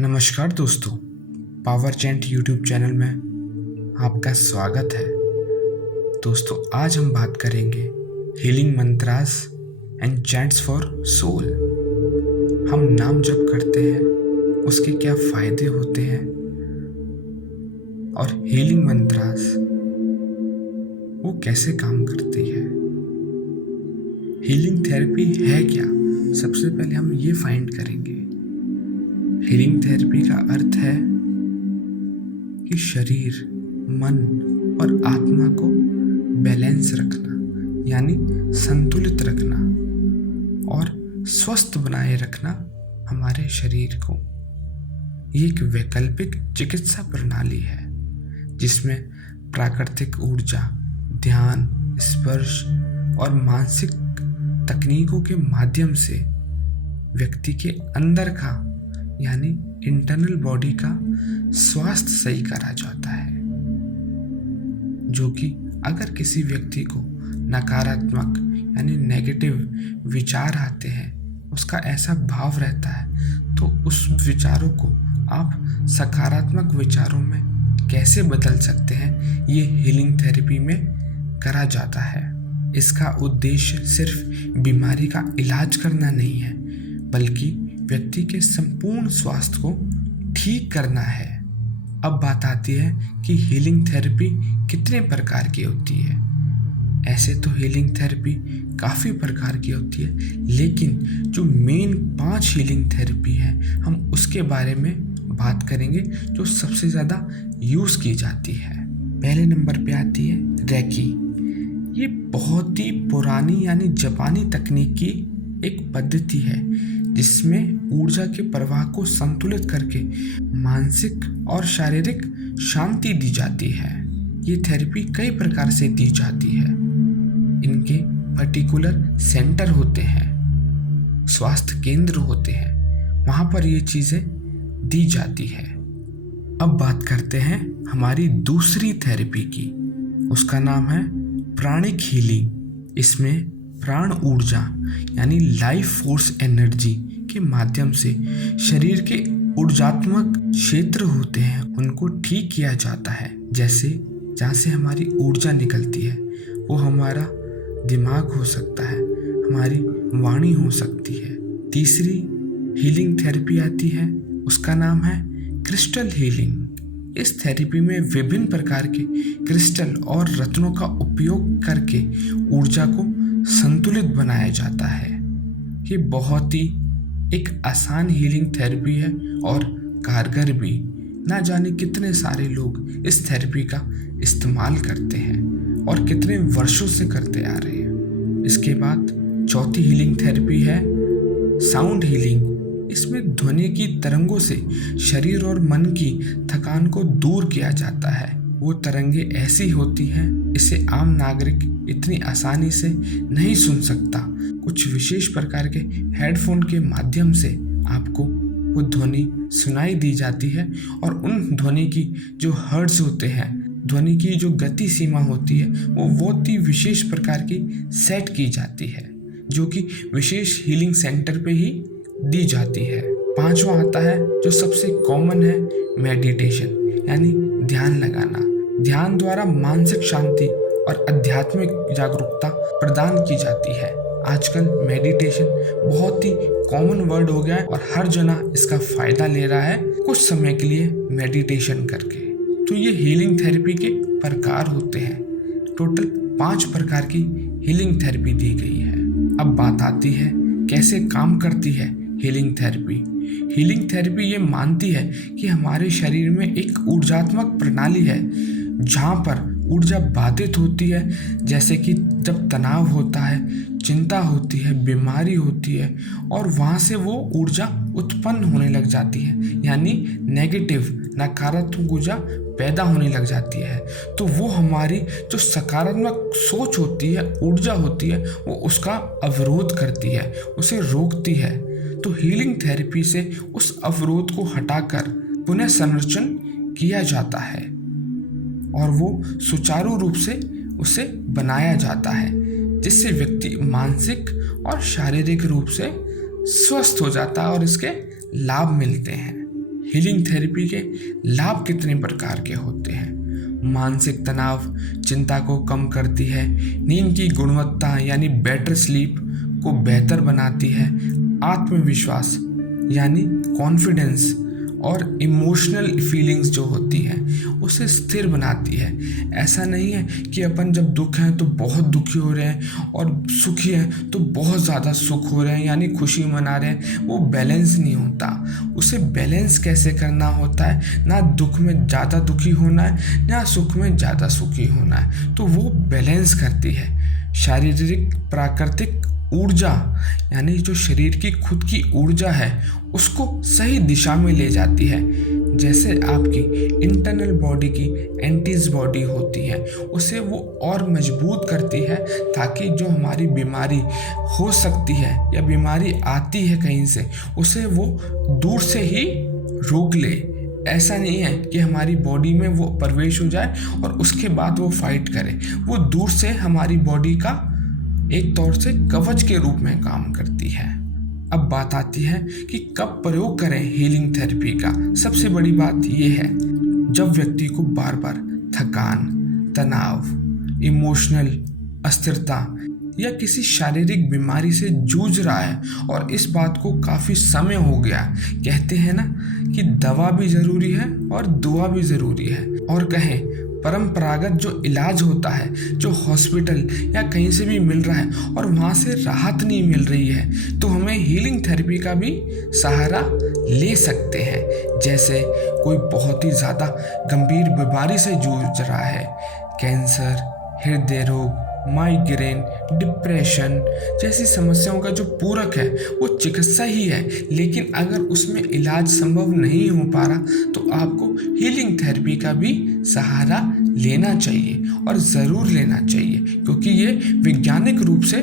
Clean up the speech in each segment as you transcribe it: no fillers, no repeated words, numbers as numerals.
नमस्कार दोस्तों, power chant YouTube channel में आपका स्वागत है। दोस्तों, आज हम बात करेंगे healing mantras and chants for soul. हम नाम जप करते हैं, उसके क्या फायदे होते हैं और हीलिंग मंत्रास वो कैसे काम करती है। हीलिंग थेरेपी है क्या, सबसे पहले हम ये फाइंड करेंगे। हीलिंग थेरेपी का अर्थ है कि शरीर, मन और आत्मा को बैलेंस रखना, यानी संतुलित रखना और स्वस्थ बनाए रखना हमारे शरीर को। ये एक वैकल्पिक चिकित्सा प्रणाली है जिसमें प्राकृतिक ऊर्जा, ध्यान, स्पर्श और मानसिक तकनीकों के माध्यम से व्यक्ति के अंदर का यानी इंटरनल बॉडी का स्वास्थ्य सही करा जाता है। जो कि अगर किसी व्यक्ति को नकारात्मक यानी नेगेटिव विचार आते हैं, उसका ऐसा भाव रहता है, तो उस विचारों को आप सकारात्मक विचारों में कैसे बदल सकते हैं, ये हीलिंग थेरेपी में करा जाता है। इसका उद्देश्य सिर्फ बीमारी का इलाज करना नहीं है, बल्कि व्यक्ति के संपूर्ण स्वास्थ्य को ठीक करना है। अब बात आती है कि हीलिंग थेरेपी कितने प्रकार की होती है। ऐसे तो हीलिंग थेरेपी काफ़ी प्रकार की होती है, लेकिन जो मेन 5 हीलिंग थेरेपी है, हम उसके बारे में बात करेंगे जो सबसे ज़्यादा यूज़ की जाती है। पहले नंबर पे आती है रेकी। ये बहुत ही पुरानी यानी जापानी तकनीक की एक पद्धति है जिसमें ऊर्जा के प्रवाह को संतुलित करके मानसिक और शारीरिक शांति दी जाती है। ये थेरेपी कई प्रकार से दी जाती है। इनके पर्टिकुलर सेंटर होते हैं, स्वास्थ्य केंद्र होते हैं, वहाँ पर ये चीज़ें दी जाती है। अब बात करते हैं हमारी दूसरी थेरेपी की। उसका नाम है प्राणिक हीलिंग। इसमें प्राण ऊर्जा यानी लाइफ फोर्स एनर्जी के माध्यम से शरीर के ऊर्जात्मक क्षेत्र होते हैं, उनको ठीक किया जाता है। जैसे जहाँ से हमारी ऊर्जा निकलती है वो हमारा दिमाग हो सकता है, हमारी वाणी हो सकती है। तीसरी हीलिंग थेरेपी आती है, उसका नाम है क्रिस्टल हीलिंग। इस थेरेपी में विभिन्न प्रकार के क्रिस्टल और रत्नों का उपयोग करके ऊर्जा को संतुलित बनाया जाता है। ये बहुत ही एक आसान हीलिंग थेरेपी है और कारगर भी। ना जाने कितने सारे लोग इस थेरेपी का इस्तेमाल करते हैं और कितने वर्षों से करते आ रहे हैं। इसके बाद चौथी हीलिंग थेरेपी है साउंड हीलिंग। इसमें ध्वनि की तरंगों से शरीर और मन की थकान को दूर किया जाता है। वो तरंगे ऐसी होती हैं, इसे आम नागरिक इतनी आसानी से नहीं सुन सकता। कुछ विशेष प्रकार के हेडफोन के माध्यम से आपको वो ध्वनि सुनाई दी जाती है और उन ध्वनि की जो हर्ट्ज होते हैं, ध्वनि की जो गति सीमा होती है, वो बहुत ही विशेष प्रकार की सेट की जाती है, जो कि विशेष हीलिंग सेंटर पे ही दी जाती है। पांचवा आता है जो सबसे कॉमन है, मेडिटेशन यानी ध्यान लगाना। ध्यान द्वारा मानसिक शांति और आध्यात्मिक जागरूकता प्रदान की जाती है। आजकल मेडिटेशन बहुत ही कॉमन वर्ड हो गया है और हर जना इसका फायदा ले रहा है कुछ समय के लिए मेडिटेशन करके। तो ये हीलिंग थेरेपी के प्रकार होते हैं। टोटल 5 प्रकार की हीलिंग थेरेपी दी गई है। अब बात आती है कैसे काम करती है हीलिंग थेरेपी। हीलिंग थेरेपी ये मानती है कि हमारे शरीर में एक ऊर्जात्मक प्रणाली है जहाँ पर ऊर्जा बाधित होती है, जैसे कि जब तनाव होता है, चिंता होती है, बीमारी होती है और वहाँ से वो ऊर्जा उत्पन्न होने लग जाती है, यानी नेगेटिव नकारात्मक ऊर्जा पैदा होने लग जाती है। तो वो हमारी जो सकारात्मक सोच होती है, ऊर्जा होती है, वो उसका अवरोध करती है, उसे रोकती है। तो हीलिंग थेरेपी से उस अवरोध को हटाकर पुनः संरचन किया जाता है और वो सुचारू रूप से उसे बनाया जाता है, जिससे व्यक्ति मानसिक और शारीरिक रूप से स्वस्थ हो जाता है और इसके लाभ मिलते हैं। हीलिंग थेरेपी के लाभ कितने प्रकार के होते हैं। मानसिक तनाव चिंता को कम करती है, नींद की गुणवत्ता यानी बेटर स्लीप को बेहतर बनाती है, आत्मविश्वास यानी कॉन्फिडेंस और इमोशनल फीलिंग्स जो होती है उसे स्थिर बनाती है। ऐसा नहीं है कि अपन जब दुख हैं तो बहुत दुखी हो रहे हैं और सुखी हैं तो बहुत ज़्यादा सुख हो रहे हैं यानी खुशी मना रहे हैं, वो बैलेंस नहीं होता। उसे बैलेंस कैसे करना होता है, ना दुख में ज़्यादा दुखी होना है ना सुख में ज़्यादा सुखी होना है, तो वो बैलेंस करती है। शारीरिक प्राकृतिक ऊर्जा यानी जो शरीर की खुद की ऊर्जा है उसको सही दिशा में ले जाती है। जैसे आपकी इंटरनल बॉडी की एंटीबॉडी होती है उसे वो और मजबूत करती है ताकि जो हमारी बीमारी हो सकती है या बीमारी आती है कहीं से उसे वो दूर से ही रोक ले। ऐसा नहीं है कि हमारी बॉडी में वो प्रवेश हो जाए और उसके बाद वो फाइट करे, वो दूर से हमारी बॉडी का एक तौर से कवच के रूप में काम करती है। अब बात आती है कि कब प्रयोग करें हीलिंग थेरेपी का। सबसे बड़ी बात यह है जब व्यक्ति को बार बार थकान, तनाव, इमोशनल अस्थिरता या किसी शारीरिक बीमारी से जूझ रहा है और इस बात को काफ़ी समय हो गया। कहते हैं ना कि दवा भी ज़रूरी है और दुआ भी ज़रूरी है, और कहें परंपरागत जो इलाज होता है जो हॉस्पिटल या कहीं से भी मिल रहा है और वहाँ से राहत नहीं मिल रही है तो हमें हीलिंग थेरेपी का भी सहारा ले सकते हैं। जैसे कोई बहुत ही ज़्यादा गंभीर बीमारी से जूझ रहा है, कैंसर, हृदय रोग, माइग्रेन, डिप्रेशन जैसी समस्याओं का जो पूरक है वो चिकित्सा ही है, लेकिन अगर उसमें इलाज संभव नहीं हो पा रहा तो आपको हीलिंग थेरेपी का भी सहारा लेना चाहिए और ज़रूर लेना चाहिए, क्योंकि ये वैज्ञानिक रूप से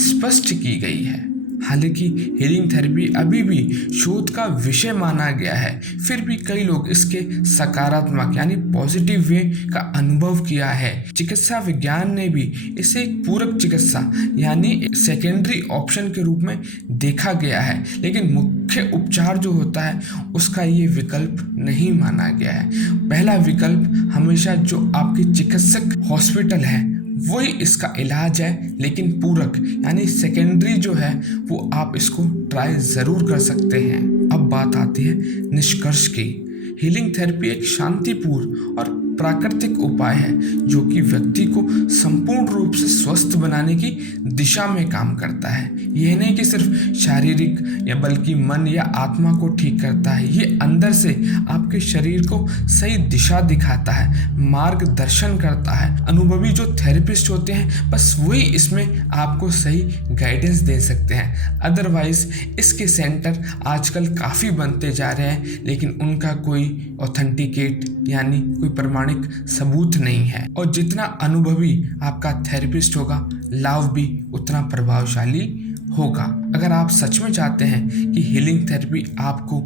स्पष्ट की गई है। हालांकि हीलिंग थेरेपी अभी भी शोध का विषय माना गया है, फिर भी कई लोग इसके सकारात्मक यानी पॉजिटिव वे का अनुभव किया है। चिकित्सा विज्ञान ने भी इसे एक पूरक चिकित्सा यानी सेकेंडरी ऑप्शन के रूप में देखा गया है, लेकिन मुख्य उपचार जो होता है उसका ये विकल्प नहीं माना गया है। पहला विकल्प हमेशा जो आपके चिकित्सक हॉस्पिटल है वही इसका इलाज है, लेकिन पूरक यानी सेकेंडरी जो है वो आप इसको ट्राई ज़रूर कर सकते हैं। अब बात आती है निष्कर्ष की। हीलिंग थेरेपी एक शांतिपूर्ण और प्राकृतिक उपाय है जो कि व्यक्ति को संपूर्ण रूप से स्वस्थ बनाने की दिशा में काम करता है। यह नहीं कि सिर्फ शारीरिक या बल्कि मन या आत्मा को ठीक करता है, ये अंदर से आपके शरीर को सही दिशा दिखाता है, मार्गदर्शन करता है। अनुभवी जो थेरेपिस्ट होते हैं बस वही इसमें आपको सही गाइडेंस दे सकते हैं। अदरवाइज इसके सेंटर आजकल काफ़ी बनते जा रहे हैं, लेकिन उनका कोई ऑथेंटिकेट यानी कोई प्रमाणिक सबूत नहीं है। और जितना अनुभवी आपका थेरेपिस्ट होगा लाभ भी उतना प्रभावशाली होगा। अगर आप सच में चाहते हैं कि हीलिंग थेरेपी आपको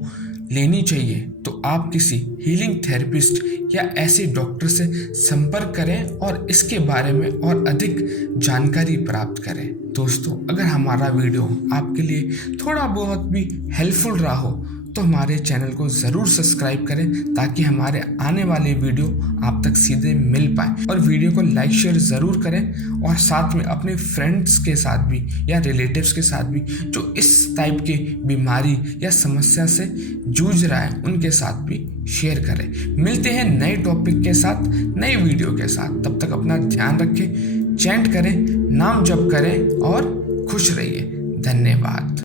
लेनी चाहिए तो आप किसी हीलिंग थेरेपिस्ट या ऐसे डॉक्टर से संपर्क करें और इसके बारे में और अधिक जानकारी प्राप्त करें। दोस्तों, अगर हमारा वीडियो आपके लिए थोड़ा बहुत भी हेल्पफुल रहा हो तो हमारे चैनल को ज़रूर सब्सक्राइब करें ताकि हमारे आने वाले वीडियो आप तक सीधे मिल पाए, और वीडियो को लाइक शेयर ज़रूर करें और साथ में अपने फ्रेंड्स के साथ भी या रिलेटिव्स के साथ भी जो इस टाइप के बीमारी या समस्या से जूझ रहा है उनके साथ भी शेयर करें। मिलते हैं नए टॉपिक के साथ, नए वीडियो के साथ। तब तक अपना ध्यान रखें, चैंट करें, नाम जप करें और खुश रहिए। धन्यवाद।